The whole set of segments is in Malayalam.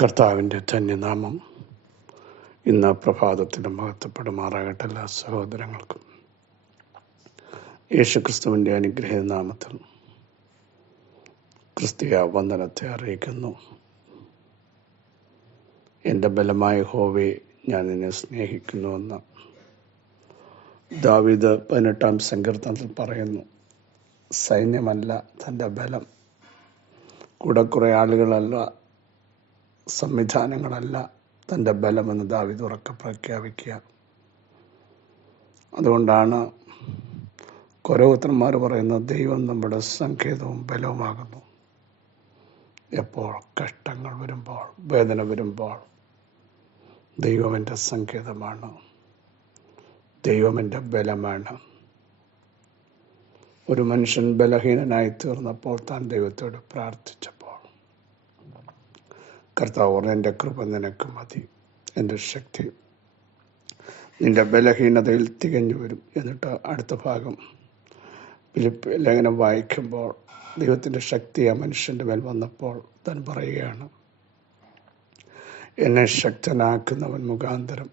കർത്താവിൻ്റെ ധന്യനാമം ഇന്ന് പ്രഭാതത്തിൻ്റെ മഹത്വപ്പെടുമാറാകട്ടെ. എല്ലാ സഹോദരങ്ങൾക്കും യേശുക്രിസ്തുവിൻ്റെ അനുഗ്രഹീത നാമത്തിൽ ക്രിസ്തീയ വന്ദനത്തെ അറിയിക്കുന്നു. എൻ്റെ ബലമായ യഹോവേ, ഞാൻ നിന്നെ സ്നേഹിക്കുന്നുവെന്ന് ദാവീദ് 18-ാം സങ്കീർത്തനത്തിൽ പറയുന്നു. സൈന്യമല്ല തൻ്റെ ബലം, കൂടെ കുറേ ആളുകളല്ല, സംവിധാനങ്ങളല്ല തൻ്റെ ബലമെന്ന് ദാവീദ് ഉറക്കെ പ്രഖ്യാപിക്കുക. അതുകൊണ്ടാണ് കൊരോത്രന്മാർ പറയുന്നത്, ദൈവം നമ്മുടെ സങ്കേതവും ബലവുമാകുന്നു. എപ്പോൾ കഷ്ടങ്ങൾ വരുമ്പോൾ, വേദന വരുമ്പോൾ, ദൈവം എൻ്റെ സങ്കേതമാണ്, ദൈവം എൻ്റെ ബലമാണ്. ഒരു മനുഷ്യൻ ബലഹീനനായി തീർന്നപ്പോൾ താൻ ദൈവത്തോട് പ്രാർത്ഥിച്ചപ്പോൾ കർത്താവ് പറഞ്ഞു, എൻ്റെ കൃപ നിനക്ക് മതി, എൻ്റെ ശക്തി നിന്റെ ബലഹീനതയിൽ തികഞ്ഞു വരും. എന്നിട്ട് അടുത്ത ഭാഗം ഫിലിപ്പ് ലേഖനം വായിക്കുമ്പോൾ ദൈവത്തിൻ്റെ ശക്തി ആ മനുഷ്യൻ്റെ മേൽ വന്നപ്പോൾ താൻ പറയുകയാണ്, എന്നെ ശക്തനാക്കുന്നവൻ മുഖാന്തരം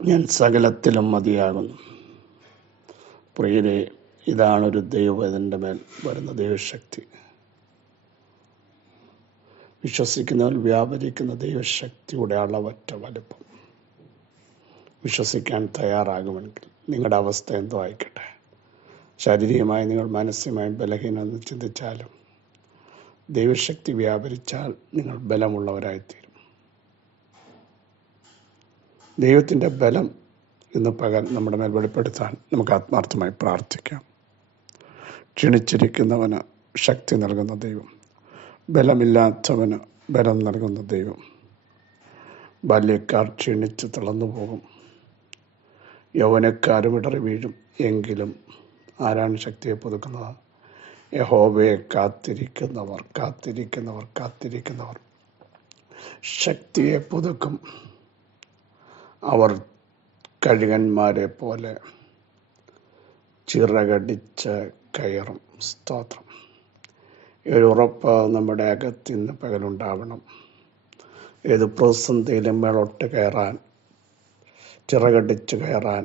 ഞാൻ സകലത്തിലും മതിയാകുന്നു. പ്രിയരെ, ഇതാണൊരു ദൈവത്തിൻ്റെ മേൽ വരുന്ന ദൈവശക്തി. വിശ്വസിക്കുന്നവർ വ്യാപരിക്കുന്ന ദൈവശക്തിയുടെ അളവറ്റ വലുപ്പം. വിശ്വസിക്കാൻ തയ്യാറാകുമെങ്കിൽ നിങ്ങളുടെ അവസ്ഥ എന്തോ ആയിക്കട്ടെ, ശാരീരികമായി നിങ്ങൾ മാനസികമായി ബലഹീനമെന്ന് ചിന്തിച്ചാലും ദൈവശക്തി വ്യാപരിച്ചാൽ നിങ്ങൾ ബലമുള്ളവരായിത്തീരും. ദൈവത്തിൻ്റെ ബലം ഇന്ന് പകൽ നമ്മുടെ മേൽ വെളിപ്പെടുത്താൻ നമുക്ക് ആത്മാർത്ഥമായി പ്രാർത്ഥിക്കാം. ക്ഷണിച്ചിരിക്കുന്നവന് ശക്തി നൽകുന്ന ദൈവം, ബലമില്ലാത്തവന് ബലം നൽകുന്ന ദൈവം. ബാല്യക്കാർ ക്ഷീണിച്ച് തളർന്നു പോകും, യൗവനക്കാരും ഇടറി വീഴും. എങ്കിലും ആരാണ് ശക്തിയെ പുതുക്കുന്നത്? യഹോവയെ കാത്തിരിക്കുന്നവർ, കാത്തിരിക്കുന്നവർ, കാത്തിരിക്കുന്നവർ ശക്തിയെ പുതുക്കും. അവർ കഴുകന്മാരെ പോലെ ചിറകടിച്ച് കയറും. സ്തോത്രം. ഒരു ഉറപ്പ് നമ്മുടെ അകത്ത് ഇന്ന് പകലുണ്ടാവണം. ഏത് പ്രതിസന്ധിയിലും മേളോട്ട് കയറാൻ, ചിറകടിച്ച് കയറാൻ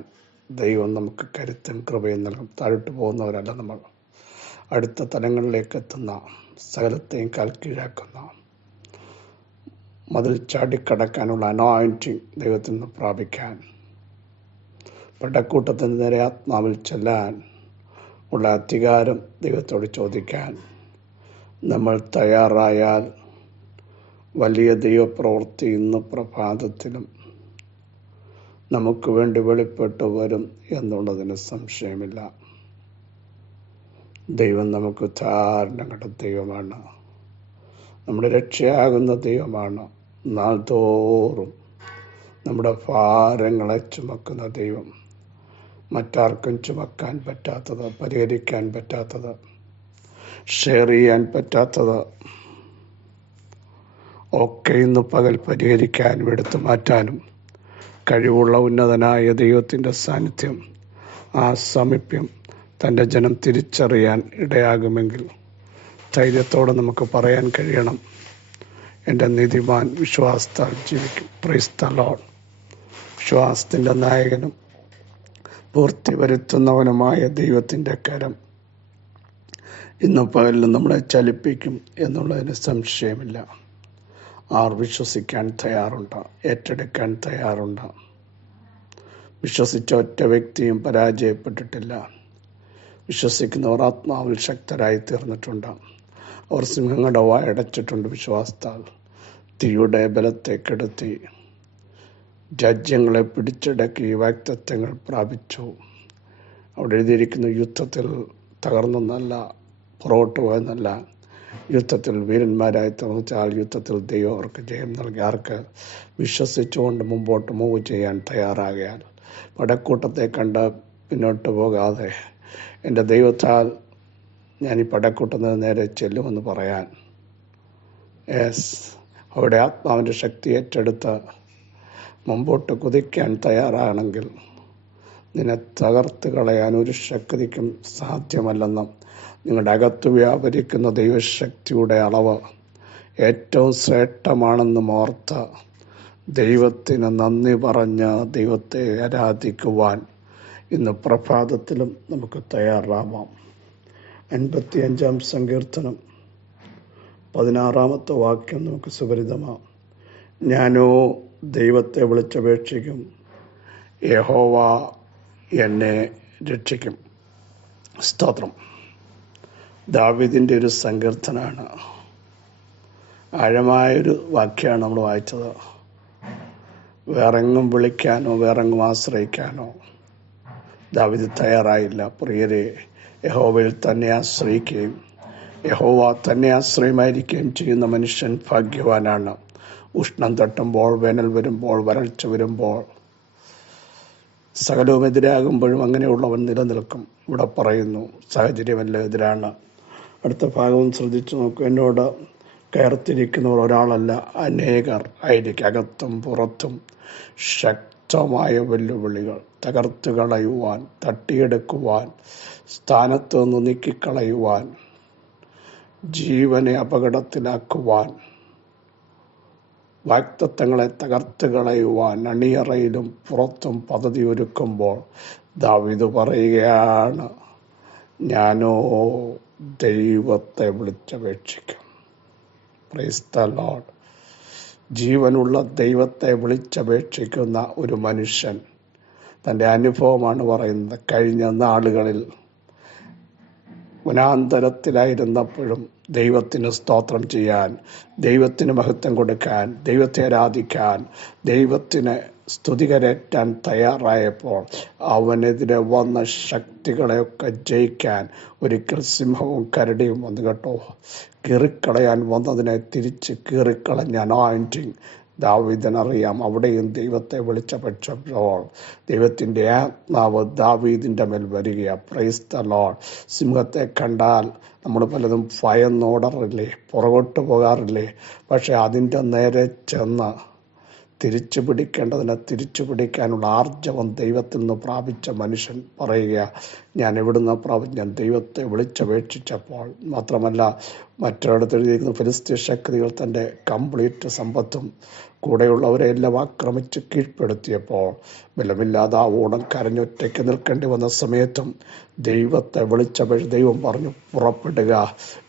ദൈവം നമുക്ക് കരുത്തും കൃപയും നൽകും. താഴോട്ട് പോകുന്നവരല്ല നമ്മൾ, അടുത്ത തലങ്ങളിലേക്ക് എത്തുന്ന, സകലത്തെയും കാൽക്കീഴാക്കുന്ന, മതിൽ ചാടിക്കടക്കാനുള്ള അനോയിന്റിങ് ദൈവത്തിൽ നിന്ന് പ്രാപിക്കാൻ, പടക്കൂട്ടത്തിന് നേരെ ആത്മാവിൽ ചെല്ലാൻ ഉള്ള അധികാരം ദൈവത്തോട് ചോദിക്കാൻ നമ്മൾ തയ്യാറായാൽ വലിയ ദൈവപ്രവൃത്തി ഇന്ന് പ്രഭാതത്തിലും നമുക്ക് വേണ്ടി വെളിപ്പെട്ടു വരും എന്നുള്ളതിന് സംശയമില്ല. ദൈവം നമുക്ക് ഉദ്ധാരണങ്ങളുടെ ദൈവമാണ്, നമ്മുടെ രക്ഷയാകുന്ന ദൈവമാണ്. നാൾതോറും നമ്മുടെ ഭാരങ്ങളെ ചുമക്കുന്ന ദൈവം, മറ്റാർക്കും ചുമക്കാൻ പറ്റാത്തത്, പരിഹരിക്കാൻ പറ്റാത്തത്, ഷെയർ ചെയ്യാൻ പറ്റാത്തത് ഒക്കെ ഇന്ന് പകൽ പരിഹരിക്കാനും എടുത്തു മാറ്റാനും കഴിവുള്ള ഉന്നതനായ ദൈവത്തിൻ്റെ സാന്നിധ്യം, ആ സാമീപ്യം തൻ്റെ ജനം തിരിച്ചറിയാൻ ഇടയാകുമെങ്കിൽ ധൈര്യത്തോടെ നമുക്ക് പറയാൻ കഴിയണം, എൻ്റെ നീതിമാൻ വിശ്വാസത്താൽ ജീവിക്കും. Praise the Lord. വിശ്വാസത്തിൻ്റെ നായകനും പൂർത്തി വരുത്തുന്നവനുമായ ദൈവത്തിൻ്റെ കരം ഇന്ന് പകലിൽ നമ്മളെ ചലിപ്പിക്കും എന്നുള്ളതിന് സംശയമില്ല. ആർ വിശ്വസിക്കാൻ തയ്യാറുണ്ട്? ഏറ്റെടുക്കാൻ തയ്യാറുണ്ട്? വിശ്വസിച്ച ഒറ്റ വ്യക്തിയും പരാജയപ്പെട്ടിട്ടില്ല. വിശ്വസിക്കുന്നവർ ആത്മാവിൽ ശക്തരായി തീർന്നിട്ടുണ്ട്. അവർ സിംഹങ്ങളുടെ വായടച്ചിട്ടുണ്ട്. വിശ്വാസത്താൽ തീയുടെ ബലത്തെ കെടുത്തി രാജ്യങ്ങളെ പിടിച്ചടക്കി വാഗ്ദത്തങ്ങൾ പ്രാപിച്ചു. അവിടെ എഴുതിയിരിക്കുന്ന യുദ്ധത്തിൽ തകർന്നെന്നല്ല, പുറകോട്ട് പോയെന്നല്ല, യുദ്ധത്തിൽ വീരന്മാരായി തീർന്നിച്ചാൽ യുദ്ധത്തിൽ ദൈവം അവർക്ക് ജയം നൽകി. ആർക്ക്? വിശ്വസിച്ചുകൊണ്ട് മുമ്പോട്ട് മൂവ് ചെയ്യാൻ തയ്യാറാകിയാൽ. പടക്കൂട്ടത്തെ കണ്ട് പിന്നോട്ട് പോകാതെ എൻ്റെ ദൈവത്താൽ ഞാൻ ഈ പടക്കൂട്ടത്തിന് നേരെ ചെല്ലുമെന്ന് പറയാൻ, അവിടെ ആത്മാവിൻ്റെ ശക്തി ഏറ്റെടുത്ത് മുമ്പോട്ട് കുതിക്കാൻ തയ്യാറാണെങ്കിൽ നിന്നെ തകർത്ത് കളയാൻ ഒരു ശക്തിക്കും സാധ്യമല്ലെന്നും നിങ്ങളുടെ അകത്ത് വ്യാപരിക്കുന്ന ദൈവശക്തിയുടെ അളവ് ഏറ്റവും ശ്രേഷ്ഠമാണെന്ന് ഓർത്ത് ദൈവത്തിന് നന്ദി പറഞ്ഞ് ദൈവത്തെ ആരാധിക്കുവാൻ ഇന്ന് പ്രഭാതത്തിലും നമുക്ക് തയ്യാറാവാം. 55-ാം സങ്കീർത്തനം 16-ാമത്തെ വാക്യം നമുക്ക് സുപരിതമാം. ഞാനോ ദൈവത്തെ വിളിച്ചപേക്ഷിക്കും, യഹോവ എന്നെ രക്ഷിക്കും. സ്തോത്രം. ദാവീദിൻ്റെ ഒരു സങ്കീർത്തനാണ്. ആഴമായൊരു വാക്യമാണ് നമ്മൾ വായിച്ചത്. വേറെങ്ങും വിളിക്കാനോ വേറെങ്ങും ആശ്രയിക്കാനോ ദാവീദ് തയ്യാറായില്ല. പ്രിയരെ, യഹോവയിൽ തന്നെ ആശ്രയിക്കുകയും യഹോവ തന്നെ ആശ്രയമായിരിക്കുകയും ചെയ്യുന്ന മനുഷ്യൻ ഭാഗ്യവാനാണ്. ഉഷ്ണം തട്ടുമ്പോൾ, വേനൽ വരുമ്പോൾ, വരൾച്ച വരുമ്പോൾ, സകലവും എതിരാകുമ്പോഴും അങ്ങനെയുള്ളവൻ നിലനിൽക്കും. ഇവിടെ പറയുന്നു സാഹചര്യമെല്ലാം എതിരാണ്. അടുത്ത ഭാഗവും ശ്രദ്ധിച്ചു നോക്കൂ. എന്നോട് കയർത്തിരിക്കുന്നവർ ഒരാളല്ല, അനേകർ ആയിരിക്കും. അകത്തും പുറത്തും ശക്തമായ വെല്ലുവിളികൾ തകർത്ത് കളയുവാൻ, തട്ടിയെടുക്കുവാൻ, സ്ഥാനത്ത് നിന്ന് നീക്കിക്കളയുവാൻ, ജീവനെ അപകടത്തിലാക്കുവാൻ, വാഗ്ദത്തങ്ങളെ തകർത്ത് കളയുവാൻ അണിയറയിലും പുറത്തും പദ്ധതി ഒരുക്കുമ്പോൾ ദാവീദ് പറയുകയാണ്, ഞാനോ ദൈവത്തെ വിളിച്ചപേക്ഷിക്കും. Praise the Lord. ജീവനുള്ള ദൈവത്തെ വിളിച്ചപേക്ഷിക്കുന്ന ഒരു മനുഷ്യൻ തൻ്റെ അനുഭവമാണ് പറയുന്നത്. കഴിഞ്ഞ നാളുകളിൽ വനാന്തരത്തിലായിരുന്നപ്പോഴും ദൈവത്തിന് സ്തോത്രം ചെയ്യാൻ, ദൈവത്തിന് മഹത്വം കൊടുക്കാൻ, ദൈവത്തെ ആരാധിക്കാൻ, ദൈവത്തിന് സ്തുതികരേറ്റാൻ തയ്യാറായപ്പോൾ അവനെതിരെ വന്ന ശക്തികളെയൊക്കെ ജയിക്കാൻ ഒരിക്കൽ സിംഹവും കരടിയും വന്നു കേട്ടോ. കീറിക്കളയാൻ വന്നതിനെ തിരിച്ച് കീറിക്കളഞ്ഞ അനോയിന്റിങ് ദാവീദിനറിയാം. അവിടെയും ദൈവത്തെ വിളിച്ചപേക്ഷിച്ചപ്പോൾ ദൈവത്തിൻ്റെ ആത്മാവ് ദാവീദിൻ്റെ മേൽ വരികയാണ്. Praise the Lord. സിംഹത്തെ കണ്ടാൽ നമ്മൾ പലതും ഭയന്നോടാറില്ലേ, പുറകോട്ട് പോകാറില്ലേ? പക്ഷെ അതിൻ്റെ നേരെ ചെന്ന് തിരിച്ചു പിടിക്കേണ്ടതിനെ തിരിച്ചു പിടിക്കാനുള്ള ആർജവം ദൈവത്തിൽ നിന്ന് പ്രാപിച്ച മനുഷ്യൻ പറയുക, ഞാൻ എവിടുന്ന് പ്രാപിച്ചു? ഞാൻ ദൈവത്തെ വിളിച്ചപേക്ഷിച്ചപ്പോൾ. മാത്രമല്ല, മറ്റൊരിടത്ത് എഴുതിയിരിക്കുന്ന ഫിലിസ്തീയ ശക്തികൾ തൻ്റെ കംപ്ലീറ്റ് സമ്പത്തും കൂടെയുള്ളവരെ എല്ലാം ആക്രമിച്ച് കീഴ്പ്പെടുത്തിയപ്പോൾ ബലമില്ലാതെ ആ ഓണം കരഞ്ഞൊറ്റയ്ക്ക് നിൽക്കേണ്ടി വന്ന സമയത്തും ദൈവത്തെ വിളിച്ചപേക്ഷ ദൈവം പറഞ്ഞു, പുറപ്പെടുക,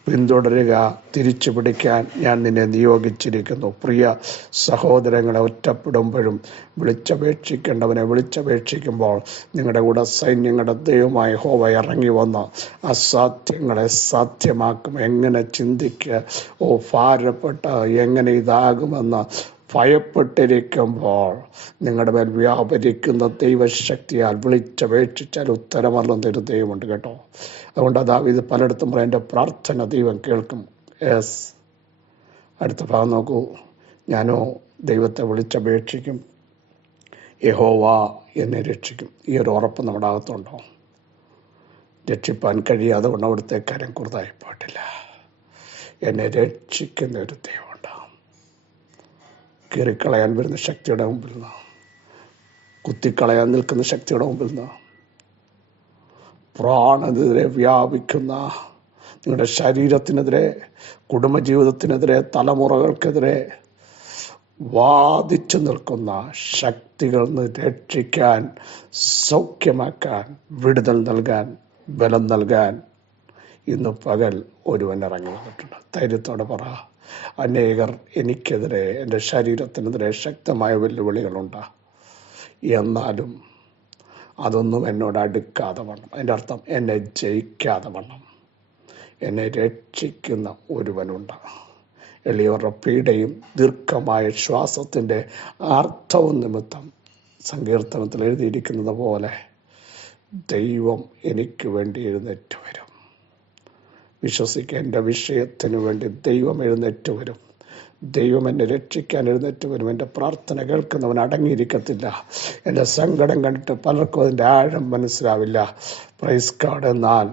പിന്തുടരുക, തിരിച്ചു പിടിക്കാൻ ഞാൻ നിന്നെ നിയോഗിച്ചിരിക്കുന്നു. പ്രിയ സഹോദരങ്ങളെ, ഒറ്റപ്പെടുമ്പോഴും വിളിച്ചപേക്ഷിക്കേണ്ടവനെ വിളിച്ചപേക്ഷിക്കുമ്പോൾ നിങ്ങളുടെ കൂടെ സൈന്യങ്ങളുടെ ദൈവമായ യഹോവ ഇറങ്ങി വന്ന് അസാധ്യങ്ങളെ സാധ്യമാക്കും. എങ്ങനെ ചിന്തിക്കുക, ഭാരപ്പെട്ട് എങ്ങനെ ഇതാകുമെന്ന് ഭയപ്പെട്ടിരിക്കുമ്പോൾ നിങ്ങളുടെ മേൽ വ്യാപരിക്കുന്ന ദൈവശക്തിയാൽ വിളിച്ചപേക്ഷിച്ചാൽ ഉത്തരമറിയുന്ന ഒരു ദൈവമുണ്ട് കേട്ടോ. അതുകൊണ്ട് ദാവീദ് പലയിടത്തും പറയും, എൻ്റെ പ്രാർത്ഥന ദൈവം കേൾക്കും. യെസ്. അടുത്ത ഭാഗം നോക്കൂ. ഞാനോ ദൈവത്തെ വിളിച്ചപേക്ഷിക്കും, യഹോവ എന്നെ രക്ഷിക്കും. ഈ ഒരു ഉറപ്പ് നമ്മുടെ അകത്തുണ്ടോ? രക്ഷിപ്പാൻ കഴിയാതെ കൊണ്ട് അവിടുത്തെ കരം കുറുതായി പോയിട്ടില്ല. എന്നെ രക്ഷിക്കുന്ന ഒരു ദൈവമുണ്ട്. കീറിക്കളയാൻ വരുന്ന ശക്തിയുടെ മുമ്പിൽ നിന്ന്, കുത്തിക്കളയാൻ നിൽക്കുന്ന ശക്തിയുടെ മുമ്പിൽ നിന്ന്, പ്രാണനെതിരെ വ്യാപിക്കുന്ന, നിങ്ങളുടെ ശരീരത്തിനെതിരെ, കുടുംബജീവിതത്തിനെതിരെ, തലമുറകൾക്കെതിരെ വാദിച്ചു നിൽക്കുന്ന ശക്തികളിൽ നിന്ന് രക്ഷിക്കാൻ, സൗഖ്യമാക്കാൻ, വിടുതൽ നൽകാൻ, ബലം നൽകാൻ ഇന്ന് പകൽ ഒരുവൻ ഇറങ്ങി വന്നിട്ടുണ്ട്. ധൈര്യത്തോടെ പറ, അനേകർ എനിക്കെതിരെ, എൻ്റെ ശരീരത്തിനെതിരെ ശക്തമായ വെല്ലുവിളികളുണ്ട്. എന്നാലും അതൊന്നും എന്നോട് അടുക്കാതെ വണ്ണം, അതിൻ്റെ അർത്ഥം എന്നെ ജയിക്കാതെ വണ്ണം എന്നെ രക്ഷിക്കുന്ന ഒരുവനുണ്ട്. എളിയവരുടെ പീഡയും ദീർഘമായ ശ്വാസത്തിൻ്റെ അർത്ഥവും നിമിത്തം സങ്കീർത്തനത്തിൽ എഴുതിയിരിക്കുന്നത് പോലെ ദൈവം എനിക്ക് വേണ്ടി എഴുന്നേറ്റ് വരും. വിശ്വസിക്കുക, എൻ്റെ വിഷയത്തിന് വേണ്ടി ദൈവം എഴുന്നേറ്റ് വരും. ദൈവം എന്നെ രക്ഷിക്കാൻ എഴുന്നേറ്റ് വരും. എൻ്റെ പ്രാർത്ഥന കേൾക്കുന്നവൻ അടങ്ങിയിരിക്കത്തില്ല. എൻ്റെ സങ്കടം കണ്ടിട്ട് പലർക്കും അതിൻ്റെ ആഴം മനസ്സിലാവില്ല. Praise God. എന്നാൽ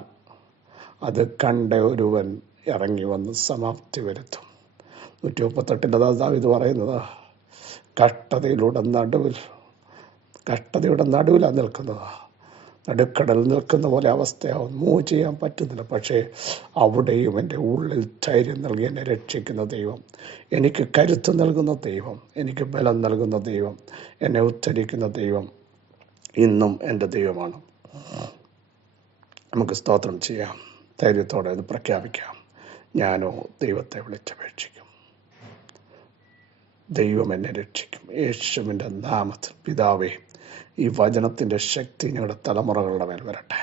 അത് കണ്ട ഒരുവൻ ഇറങ്ങി വന്ന് സമാപ്തി വരുത്തും. 138 ദാവീദ് പറയുന്നത്, കഷ്ടതയുടെ നടുവിലാണ് നിൽക്കുന്നത്. നടുക്കടൽ നിൽക്കുന്ന പോലെ അവസ്ഥയാവും, മൂവ് ചെയ്യാൻ പറ്റുന്നില്ല. പക്ഷേ അവിടെയും എൻ്റെ ഉള്ളിൽ ധൈര്യം നൽകി എന്നെ രക്ഷിക്കുന്ന ദൈവം, എനിക്ക് കരുത്ത് നൽകുന്ന ദൈവം, എനിക്ക് ബലം നൽകുന്ന ദൈവം, എന്നെ ഉദ്ധരിക്കുന്ന ദൈവം ഇന്നും എൻ്റെ ദൈവമാണ്. നമുക്ക് സ്തോത്രം ചെയ്യാം, ധൈര്യത്തോടെ അത് പ്രഖ്യാപിക്കാം. ഞാനോ ദൈവത്തെ വിളിച്ചപേക്ഷിക്കും, ദൈവം എന്നെ രക്ഷിക്കും. യേശുവിൻ്റെ നാമത്തിൽ പിതാവേ, ഈ വചനത്തിൻ്റെ ശക്തി ഞങ്ങളുടെ തലമുറകളുടെ മേൽ വരട്ടെ.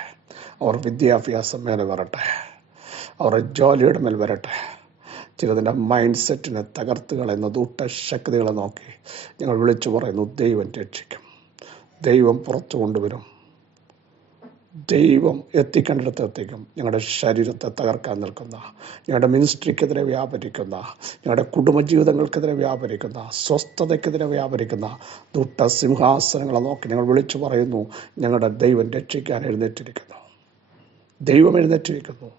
അവർ വിദ്യാഭ്യാസം മേലെ വരട്ടെ, അവരുടെ ജോലിയുടെ മേൽ വരട്ടെ. ചിലതിൻ്റെ മൈൻഡ് സെറ്റിനെ തകർത്ത് കളയുന്ന ദുഷ്ടശക്തികളെ നോക്കി ഞങ്ങൾ വിളിച്ചു പറയുന്നു, ദൈവം രക്ഷിക്കും, ദൈവം പുറത്തു കൊണ്ടുവരും, ദൈവം എത്തിക്കേണ്ടിടത്ത് എത്തിക്കും. ഞങ്ങളുടെ ശരീരത്തെ തകർക്കാൻ നിൽക്കുന്ന, ഞങ്ങളുടെ മിനിസ്ട്രിക്കെതിരെ വ്യാപരിക്കുന്ന, ഞങ്ങളുടെ കുടുംബജീവിതങ്ങൾക്കെതിരെ വ്യാപരിക്കുന്ന, സ്വസ്ഥതയ്ക്കെതിരെ വ്യാപരിക്കുന്ന ദുഷ്ടസിംഹാസനങ്ങളെ നോക്കി ഞങ്ങൾ വിളിച്ചു പറയുന്നു, ഞങ്ങളുടെ ദൈവം രക്ഷിക്കാൻ എഴുന്നേറ്റിരിക്കുന്നു, ദൈവം എഴുന്നേറ്റിരിക്കുന്നു,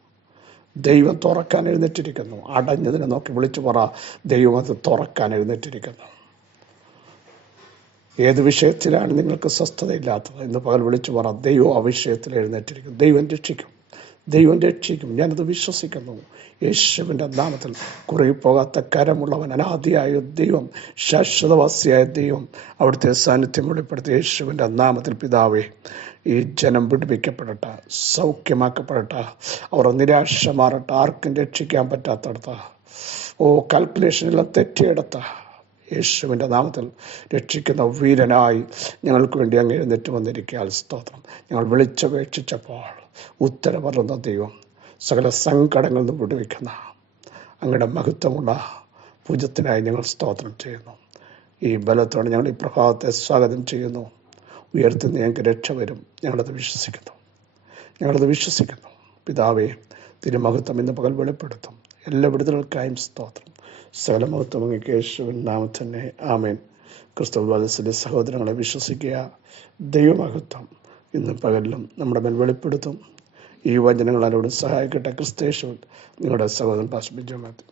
ദൈവം തുറക്കാൻ എഴുന്നേറ്റിരിക്കുന്നു. അടഞ്ഞതിനെ നോക്കി വിളിച്ചു പറ, ദൈവം അത് തുറക്കാൻ എഴുന്നേറ്റിരിക്കുന്നു. ഏത് വിഷയത്തിലാണ് നിങ്ങൾക്ക് സ്വസ്ഥതയില്ലാത്തത് ഇന്ന് പകൽ വിളിച്ചു പറ, ദൈവം ആ വിഷയത്തിൽ എഴുന്നേറ്റിരിക്കും, ദൈവം രക്ഷിക്കും, ദൈവം രക്ഷിക്കും. ഞാനത് വിശ്വസിക്കുന്നു. യേശുവിൻ്റെ നാമത്തിൽ കുറയിപ്പോകാത്ത കരമുള്ളവൻ, അനാദിയായ ദൈവം, ശാശ്വതവാസിയായ ദൈവം, അവിടുത്തെ സാന്നിധ്യം വെളിപ്പെടുത്തി യേശുവിൻ്റെ നാമത്തിൽ പിതാവേ, ഈ ജനം പിടിപ്പിക്കപ്പെടട്ടെ, സൗഖ്യമാക്കപ്പെടട്ടെ, അവർ നിരാശ മാറട്ടെ, ആർക്കും രക്ഷിക്കാൻ പറ്റാത്തടത്ത്, കാൽക്കുലേഷനെല്ലാം തെറ്റിയെടുത്ത യേശുവിൻ്റെ നാമത്തിൽ രക്ഷിക്കുന്ന വീരനായി ഞങ്ങൾക്ക് വേണ്ടി അങ്ങ് എഴുന്നേറ്റ് വന്നിരിക്കാൻ സ്തോത്രം. ഞങ്ങൾ വിളിച്ചപേക്ഷിച്ചപ്പോൾ ഉത്തരവരുന്ന ദൈവം, സകല സങ്കടങ്ങളിൽ നിന്ന് വിടുവിക്കുന്ന അങ്ങയുടെ മഹത്വമുള്ള പൂജ്യത്തിനായി ഞങ്ങൾ സ്തോത്രം ചെയ്യുന്നു. ഈ ബലത്തോടെ ഞങ്ങൾ ഈ പ്രഭാതത്തെ സ്വാഗതം ചെയ്യുന്നു. ഉയർത്തുന്ന ഞങ്ങൾക്ക് രക്ഷ വരും, ഞങ്ങളത് വിശ്വസിക്കുന്നു. പിതാവേ, തിരുമഹത്വം ഇന്ന് പകൽ വെളിപ്പെടുത്തും. എല്ലാ വിടുതലുകൾക്കായും സ്തോത്രം. സകല മഹത്വം അങ്ങേക്ക് യേശുവിൻ നാമത്തിൽ തന്നെ, ആമേൻ. ക്രിസ്തുവിന്റെ സഹോദരങ്ങളെ വിശ്വസിക്കുക, ദൈവമഹത്വം ഇന്ന് പകലിലും നമ്മുടെ മേൽ വെളിപ്പെടുത്തും. ഈ വചനങ്ങൾ ആരോടും സഹായിക്കട്ടെ. ക്രിസ്തയേശുവിൽ നിങ്ങളുടെ സഹോദരൻ പാസ്റ്റർ ബിജു മാത്യു.